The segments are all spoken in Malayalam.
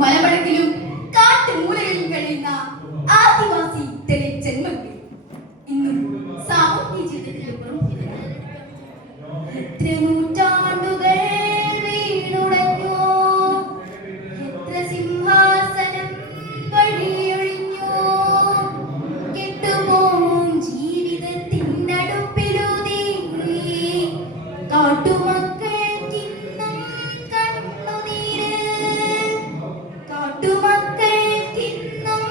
മലമടക്കിലും കാട്ടുമൂലകളിലും കഴിയുന്ന ആദിവാസി ദളിത് ജന്മങ്ങൾ ഇന്നും സാമൂഹ്യ ജീവിതത്തിലും എത്ര നൂറ്റാണ്ടുകൾ വീണുടഞ്ഞു, എത്ര സിംഹാസനം വഴിയൊഴിഞ്ഞു, കെട്ടുപോകും ജീവിതത്തിനടുപ്പിലൂതി കാട്ടുമക്കൾക്കിന്നും കണ്ണുനീര്, കാട്ടുമക്കൾക്കിന്നും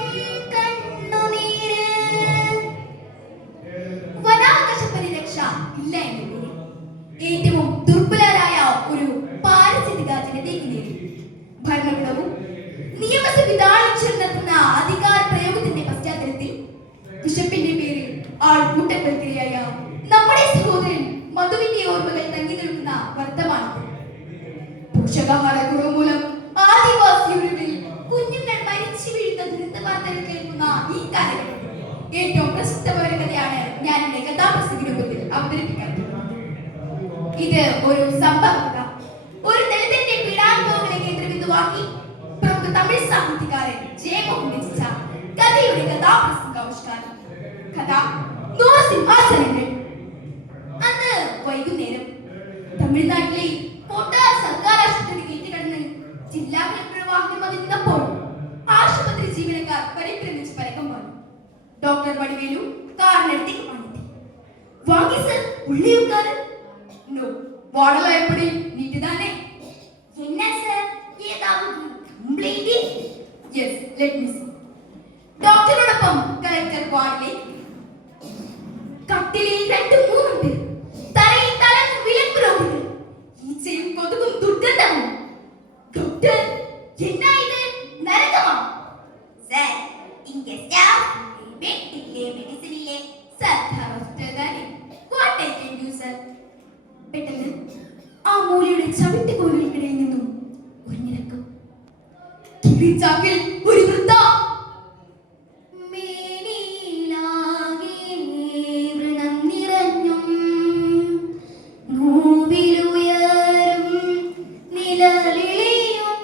കണ്ണുനീര്. വനാവകാശ പരിരക്ഷ ഇല്ല എങ്കിൽ ഏറ്റവും ദുർബലരായ ഒരു പാരിസ്ഥിതിക ജനതയ്ക്ക് നേടി ഭരണകൂടവും നിയമസംവിധാനം നടത്തുന്ന അധികാര പ്രയോഗത്തിന്റെ പശ്ചാത്തലത്തിൽ വിശപ്പിന്റെ പേരിൽ ആൾക്കൂട്ടങ്ങൾക്കിരയായ നമ്മുടെ സഹോദരൻ മധുവിന്റെ ഓർമ്മകൾ തങ്ങി നിൽക്കുന്ന വർത്തമാനത്തിൽ പോഷകാഹാരക്കുറവ് മൂലം ആദിവാസിയുടെ കുഞ്ഞുങ്ങൾ മരിച്ചു വീഴുന്ന ദുരന്ത വാർത്തകൾ കേൾക്കുന്ന ഈ കാലഘട്ടത്തിൽ ഏറ്റവും പ്രസിദ്ധമായ കഥയാണ് ഞാൻ എന്റെ കഥാപ്രസംഗ രൂപത്തിൽ അവതരിപ്പിക്കാൻ. ഇത് ഒരു സംഭവ കഥ. ഒരു ദളിതന്റെ പീഡാനുഭവങ്ങളെ കേന്ദ്രബിന്ദുവാക്കി പ്രമുഖ തമിഴ് സാഹിത്യകാരൻ ജയമോഹൻ രചിച്ച കഥയുടെ കഥാപ്രസംഗാവിഷ്കാരം. കഥ 100 സിംഹാസനങ്ങൾ. അന്ന് വൈകുന്നേരം തമിഴ്നാട്ടിലെ കോട്ടാർ സർക്കാർ ആശുപത്രി ഗേറ്റ് കടന്ന് ജില്ലാ കളക്ടർ വാഹനം വന്നിരുന്നപ്പോൾ ആശുപത്രി ജീവനക്കാർ പരിഭ്രമിച്ച് പരക്കം പാടി. ഡോക്ടർ വടിവേലു കാറിനടുത്തേക്ക് വന്നെത്തി. വാങ്ങി സർ, ഉള്ളി ഉட்காரு. No, வாடலா எப்படி நீட்டு தானே? என்ன சார், ஏதாவது complaint? Yes, let me see. ഡോക്ടറോടൊപ്പം കളക്ടർ വാർഡിലേക്ക്. കട്ടിലിൽ 2-3 പേർ, തലയിൽ തലങ്ങും വിലങ്ങ് രോഗികൾ, ഈച്ചയും കൊതുകും ദുർഗന്ധവും. ഡോക്ടർ, എന്നാ ഇത്, നരകമാ? സാർ, ഇങ്ങ സ്റ്റാഫ് ബെഡിലെ മെഡിസിനിലെ സർക്കാർ ഹോസ്പിറ്റൽ തന്നെ. What I can do, sir? പെട്ടെന്ന് ആ മൂലയുടെ ചവിട്ടുകോലുകൾക്കിടയിൽ നിന്നും ഒരു നിരക്കം. കിളിച്ചാക്കിൽ ഒരു വൃദ്ധ. മേനിലാകെ വൃണം നിറഞ്ഞും നോവിലുയരും നിഴലിലെയും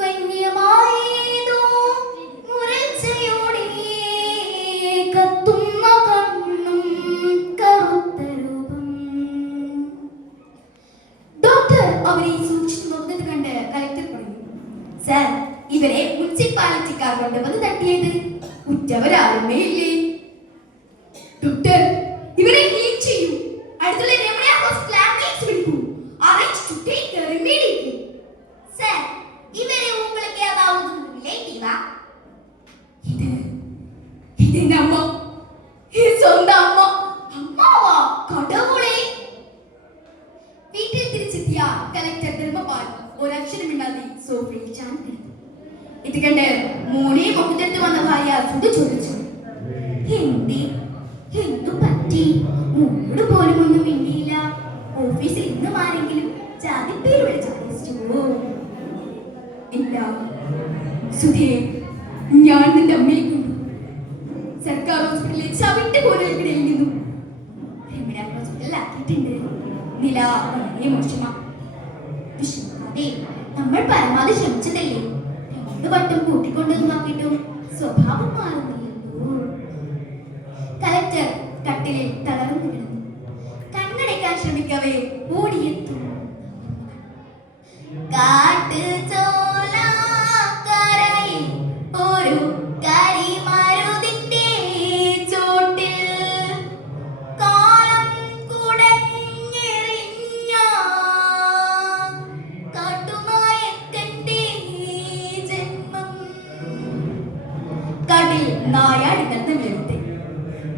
വന്യമായേതോ മുരൾച്ചയോടെ കത്തുന്ന കണ്ണും കറുത്ത രൂപം. ഡോക്ടർ അവരെ സൂക്ഷിച്ചു നോക്കുന്നത് കണ്ട് കളക്ടർ പറഞ്ഞു, സാർ, ഇവരെ മുനിസിപ്പാലിറ്റിക്കാർ കൊണ്ടുവന്ന് തട്ടിയത്. കുറ്റവരാരുമേ ഇല്ലേ? ഡോക്ടർ, ഇവരെ ക്ലീൻ ചെയ്യൂ. അടുത്തുള്ള രമണ ഹോസ്പിറ്റൽ ആംബുലൻസ് വിളിക്കൂ. Arrange to take care immediately. Sir, ഇവരെ உங்களுக்கு ஏதாவது ரிலேட்டிவா? ഇതെന്റെ അമ്മ, ഈ സ്വന്തം അമ്മ. അമ്മാവാ, കടവുളെ. വീട്ടിൽ തിരിച്ചെത്തിയ കളക്ടർ ധർമ്മപാൽ ഒരക്ഷരമില്ലാതെ സോഫയിൽ ചാഞ്ഞു കിടന്നു. ഇത് കണ്ട് മോനെ മുഖത്തെടുത്ത് വന്ന ഭാര്യ സുധ ചോദിച്ചു, എന്തു പറ്റി? മോനോട് പോലും ഒന്നും മിണ്ടിയില്ല. ഓഫീസിൽ ഇന്നും ആരെങ്കിലും ജാതിപ്പേര് വിളിച്ചോ? ഇല്ല സുധേ, ഞാൻ നിന്റെ അമ്മയെ കൊണ്ടു സർക്കാർ ഹോസ്പിറ്റലിലെ ചവിട്ടുകോലുകൾക്കിടയിൽ നിന്നും രമണ ഹോസ്പിറ്റലിലാക്കിയിട്ടുണ്ട്. നില വളരെ മോശമാ. വിഷമിക്കാതെ, നമ്മൾ പരമാവധി ശ്രമിച്ചതല്ലേ. 2 വട്ടം കൂട്ടിക്കൊണ്ടുവന്നാക്കിയിട്ടും സ്വഭാവം മാറുന്നില്ലല്ലോ. കളക്ടർ കട്ടിലിൽ തളർന്നു കിടന്നു. കണ്ണടയ്ക്കാൻ ശ്രമിക്കവേ ഓടിയെത്തും. കാട്ടുചോലക്കരയിൽ ഒരു കരിമരുതിന്റെ ചോട്ടിൽ കാലം കുടഞ്ഞെറിഞ്ഞ കാട്ടുനായകന്റെ ജന്മം. കാട്ടിൽ നായാടി നടന്ന വീഴത്തെ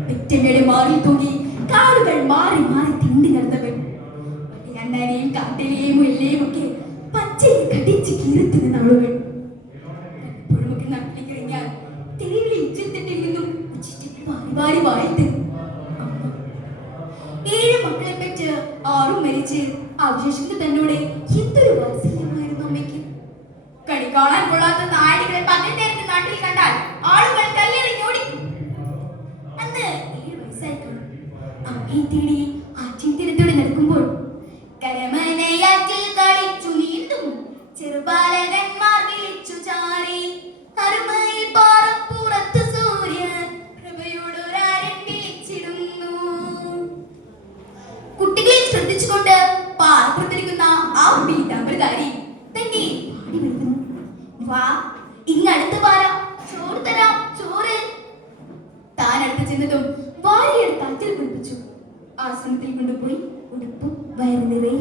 പെറ്റമ്മയുടെ മാറിൽ തൂങ്ങി കാടുകൾ മാറി മാറി തിണ്ടി നടന്നവൻ. അണ്ണനെയും കാട്ടിലെയും മുല്ലേയും ഒക്കെ പച്ചയിൽ കടിച്ച് കീറത്തിന് നാളുകൾ. പുഴമുക്ക് നാട്ടിലേക്ക് ഇറങ്ങിയാൽ തെരുവിലെ ഇജ്ജത്തിട്ടിൽ നിന്നും വാരി വായിട്ട് 7 മക്കളെ പെറ്റ് 6 മരിച്ച് അവശേഷിക്കുന്ന തന്നോട് എന്തൊരു വാത്സല്യമായിരുന്നു അമ്മയ്ക്ക്. കണി കാണാൻ കൊള്ളാത്ത നായകളെ പകൽ നേരത്തെ നാട്ടിൽ കണ്ടാൽ ആളുകൾ കല്ലെറിഞ്ഞോടിക്കും. അന്ന് 7 വയസ്സായിട്ടുള്ളൂ. അമ്മയെ തേടി ആറ്റിൻ തീരത്തോടെ നടക്കുമ്പോൾ കരമനയാറ്റിൽ കളിച്ചു നീന്തും ചെറുബാലകന്മാർ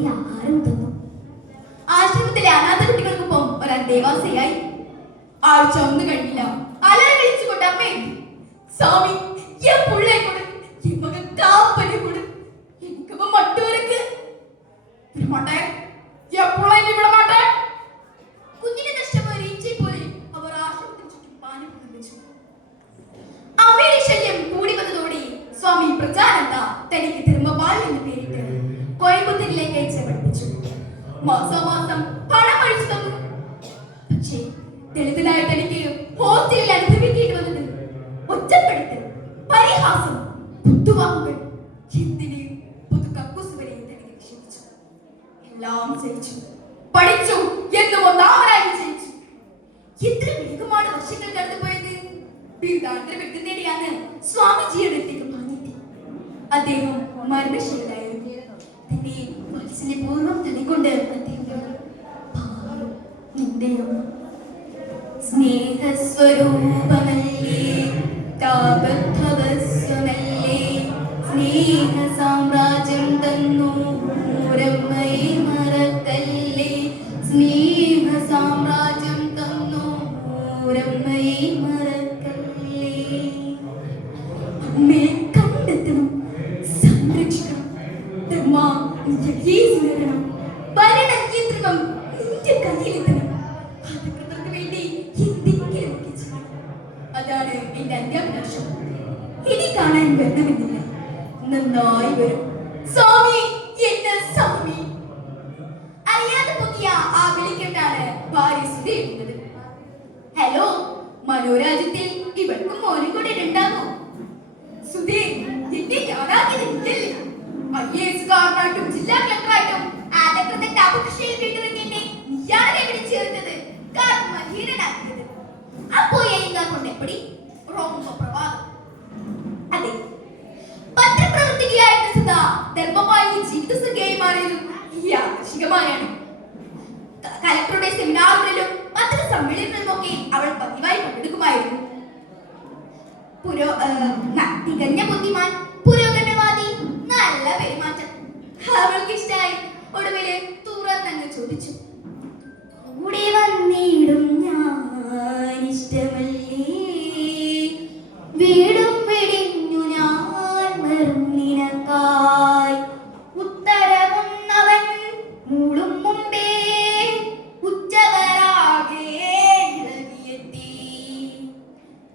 കൂടി ആഹാരം തന്നു. ആശ്രമത്തിലെ അനാഥ കുട്ടികൾക്കൊപ്പം ഒരു അന്തേവാസിയായി. ആഴ്ച ഒന്ന് കഴിഞ്ഞില്ല, അലറി വിളിച്ചുകൊണ്ട് അമ്മേ, സ്വാമി പുള്ളേ കൊടു, മകൻ കാപ്പനെ കൊടു, എനിക്കപ്പോ മട്ടൂരക്ക് മാട്ടെ, ഇവിടെ മാട്ടെ. കുഞ്ഞിനെ നഷ്ടമായ ഈച്ചയെ പോലെ അവർ ആശ്രമത്തിന് ചുറ്റും പാനി പ്രകടിപ്പിച്ചു. അമ്മയുടെ ശല്യം കൂടി വന്നതോടെ സ്വാമി പ്രജാനന്ദ തനിക്ക് ധർമ്മപാൽ എന്ന് പേരിട്ട് കോയമ്പത്തൂരിലേക്ക് അയച്ച് പഠിപ്പിച്ചു. മാസാമാസം പണം അഴിച്ചു തന്നു. പക്ഷേ ദളിതനായ തനിക്ക് ഹോസ്റ്റലിൽ അനുഭവിക്കേണ്ടി വന്നത് ഒറ്റപ്പെടുത്തൽ, പരിഹാസം, കുത്തുവാക്കുകൾ, എന്തിന് പൊതു കക്കൂസ് വരെ തനിക്ക് നിഷേധിച്ചു. എല്ലാം സഹിച്ചു, പഠിച്ചു, എന്നും ഒന്നാമനായി വിജയിച്ചു. എത്ര വേഗമാണ് വർഷങ്ങൾ കടന്നുപോയത്. ബിരുദാനന്തര ബിരുദം നേടിയാണ് സ്വാമിജിയുടെ അടുത്തേക്ക് മാറിയത്. അദ്ദേഹം മരണശീലായിരുന്നു. തന്റെ മനസ്സിനെ പൂർവ്വം തനിക്കൊണ്ട് അദ്ദേഹം നിന്റെയോ സ്നേഹസ്വരൂപമല്ലേ, താപഭവസ്വമല്ലേ, സ്നേഹ സാമ്രാജ്യം തന്നു മൂരമ്മയെ മറക്കല്ലേ, സ്നേഹ സാമ്രാജ്യം തന്നു മൂരമ്മയെ മറക്കല്ലേ. അമ്മയെ കണ്ടെത്തണം, സംരക്ഷിക്കണം, ധർമ്മ സുരരണം, ഭരണ നിയന്ത്രണം നിന്റെ കയ്യിലെത്തണം. അധികൃതർക്ക് വേണ്ടി എന്തെങ്കിലും ചെയ്യണം. അതാണ് എന്റെ അന്ത്യാഭിലാഷം. ഇനി കാണാൻ വരണമെന്നില്ല, നന്നായി വരും. സ്വാമി, എന്റെ സ്വാമി. അറിയാതെ പൊങ്ങിയ ആ വിളിക്കെട്ടാണ് ഭാര്യ സുധീരുന്നത്. ഹലോ, മനോരാജ്യത്തിൽ ഇവൾക്കും മോനും കൂടെ ഉണ്ടാകും. സുധീർ, എന്നെ ഞാനാക്കിയതില്ലേ? IAS-കാരനായിട്ടും ജില്ലാ കളക്ടറായിട്ടും അധികൃതന്റെ അപകർഷയിൽ വീട്ടിലിരുന്നെ നീയാണ് എവിടെ ചേർത്തത്, കർമ്മഹീനനാക്കിയത്. അപ്പോ കൊണ്ട് എപ്പടി റോമ പ്രവാദം. അതെ, പത്രപ്രവർത്തകയായിരുന്ന സുധ ധർമ്മമായി ജീവിതസഖ്യയായി മാറിയതും യാദൃശികമായാണ്. കലക്ടറുടെ സെമിനാറുകളിലും പത്ര സമ്മേളനങ്ങളിലുമൊക്കെ അവൾ പതിവായി പങ്കെടുക്കുമായിരുന്നു. തികഞ്ഞ ബുദ്ധിമാൻ, പുരോഗമനവാദി, നല്ല പെരുമാറ്റം. അവൾക്ക് ഇഷ്ടായി. ഒടുവില് തുറന്നങ്ങ് ചോദിച്ചു, കൂടെ വന്നിടും ഞാൻ ഇഷ്ടമല്ലേ, വീടും വെടിഞ്ഞു ഞാൻ വരും നിനക്കായി, ഉത്തരവുന്നവൻ മൂളും മുമ്പേ ഉച്ചവരാകെ ഇളകിയെത്തി.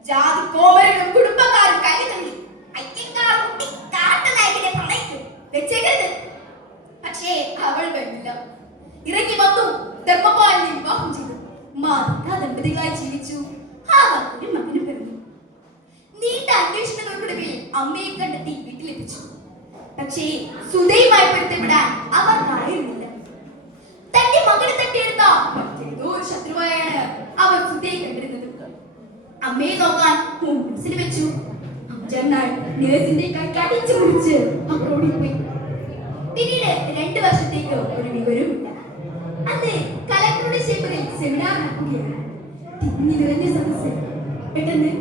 ജാതി കോമരകളും കുടുംബക്കാരും കൈ തള്ളി ഐക്യങ്കാർ കുട്ടി കാട്ടുനായകനെ പ്രണയിക്കും വെച്ചേക്കരുത്. പക്ഷേ അവൾ വേണ്ടില്ല. ഇറങ്ങി വന്നു, ധർമ്മപാലിനെ വിവാഹം ചെയ്തു. മാതൃകാ ദമ്പതികളായി ജീവിച്ചു. ഒരു മകനും പിറന്നു. നീണ്ട അന്വേഷണങ്ങൾക്കൊടുവിൽ അമ്മയെ കണ്ടെത്തി വീട്ടിലെത്തിച്ചു. പക്ഷേ സുധയുമായി പൊരുത്തപ്പെടാൻ അവർക്കായിരുന്നില്ല. തന്റെ മകനെ തട്ടിയെടുത്ത മറ്റേതോ ഒരു ശത്രുവായാണ് അവർ സുധയെ കണ്ടിരുന്നത്. അമ്മയെ നോക്കാൻ മനസ്സിൽ വെച്ചു. അഞ്ചെണ്ണാൾ നേഴ്സിന്റെ കൈക്കടിച്ചു മുടിച്ച് അക്കോടിപ്പോയി. പിന്നീട് 2 വർഷത്തേക്ക് ഒരു വിവരമില്ല. അന്ന് കലക്ടറുടെ ചേംബറിൽ സെമിനാർ നടക്കുകയാണ്. തിങ്ങി നിറഞ്ഞ സദസ്സ്. പെട്ടെന്ന്